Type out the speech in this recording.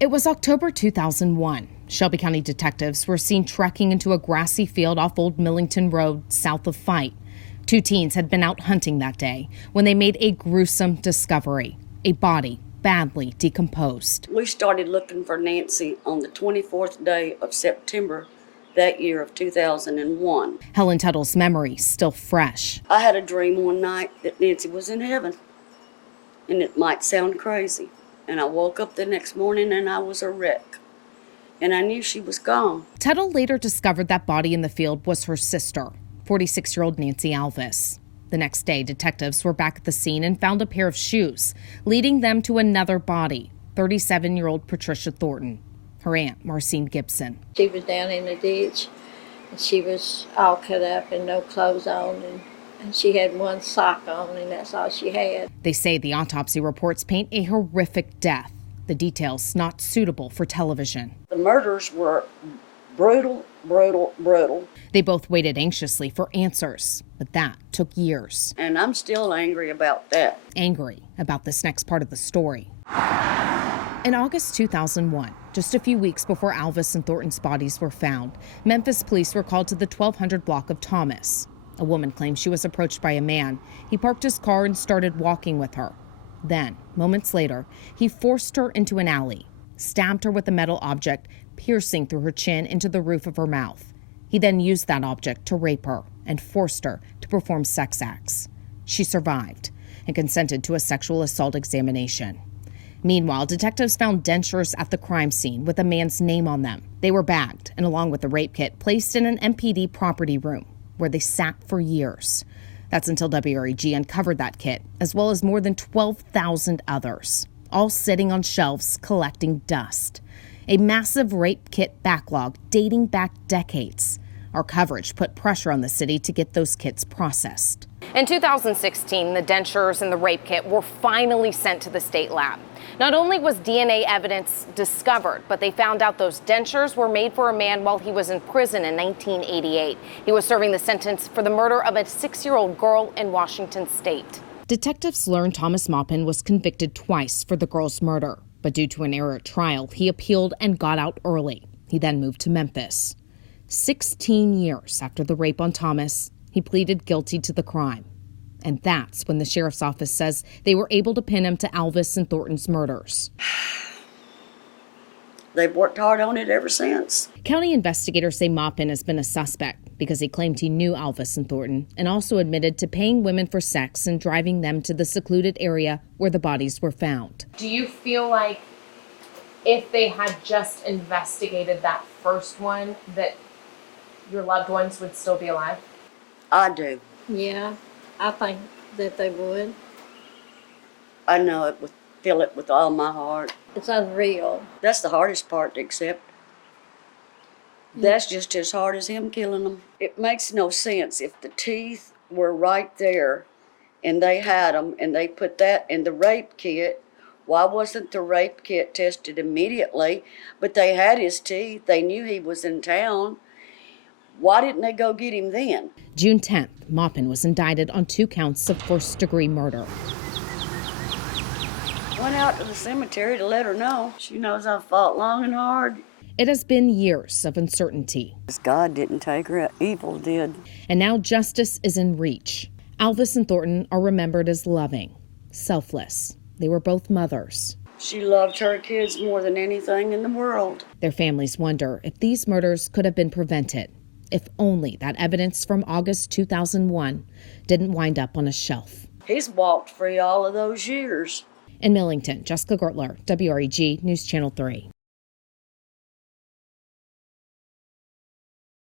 It was October 2001. Shelby County detectives were seen trekking into a grassy field off Old Millington Road south of Fight. Two teens had been out hunting that day when they made a gruesome discovery, a body badly decomposed. We started looking for Nancy on the 24th day of September that year of 2001. Helen Tuttle's memory still fresh. I had a dream one night that Nancy was in heaven, and it might sound crazy. And I woke up the next morning and I was a wreck, and I knew she was gone. Tuttle later discovered that body in the field was her sister, 46-year-old Nancy Alvis. The next day, detectives were back at the scene and found a pair of shoes, leading them to another body, 37-year-old Patricia Thornton, her aunt, Marcine Gibson. She was down in the ditch, and she was all cut up and no clothes on, and she had one sock on, and that's all she had. They say the autopsy reports paint a horrific death, the details not suitable for television. The murders were brutal, brutal, brutal. They both waited anxiously for answers, but that took years. And I'm still angry about that. Angry about this next part of the story. In August 2001, just a few weeks before Alvis and Thornton's bodies were found, Memphis police were called to the 1200 block of Thomas. A woman claimed she was approached by a man. He parked his car and started walking with her. Then, moments later, he forced her into an alley, stabbed her with a metal object, piercing through her chin into the roof of her mouth. He then used that object to rape her and forced her to perform sex acts. She survived and consented to a sexual assault examination. Meanwhile, detectives found dentures at the crime scene with a man's name on them. They were bagged and, along with the rape kit, placed in an MPD property room where they sat for years. That's until WREG uncovered that kit, as well as more than 12,000 others, all sitting on shelves collecting dust. A massive rape kit backlog dating back decades. Our coverage put pressure on the city to get those kits processed. In 2016, the dentures and the rape kit were finally sent to the state lab. Not only was DNA evidence discovered, but they found out those dentures were made for a man while he was in prison in 1988. He was serving the sentence for the murder of a 6-year-old girl in Washington state. Detectives learned Thomas Maupin was convicted twice for the girl's murder, but due to an error at trial, he appealed and got out early. He then moved to Memphis. 16 years after the rape on Thomas, he pleaded guilty to the crime. And that's when the sheriff's office says they were able to pin him to Alvis and Thornton's murders. They've worked hard on it ever since. County investigators say Maupin has been a suspect because he claimed he knew Alvis and Thornton and also admitted to paying women for sex and driving them to the secluded area where the bodies were found. Do you feel like if they had just investigated that first one, that your loved ones would still be alive? I do. Yeah, I think that they would. I know it, feel it with all my heart. It's unreal. That's the hardest part to accept. That's just as hard as him killing them. It makes no sense. If the teeth were right there and they had them and they put that in the rape kit, why wasn't the rape kit tested immediately? But they had his teeth. They knew he was in town. Why didn't they go get him then? June 10th, Maupin was indicted on 2 counts of first-degree murder. Went out to the cemetery to let her know. She knows I fought long and hard. It has been years of uncertainty. God didn't take her, evil did. And now justice is in reach. Alvis and Thornton are remembered as loving, selfless. They were both mothers. She loved her kids more than anything in the world. Their families wonder if these murders could have been prevented, if only that evidence from August 2001 didn't wind up on a shelf. He's walked free all of those years. In Millington, Jessica Gertler, WREG News Channel 3.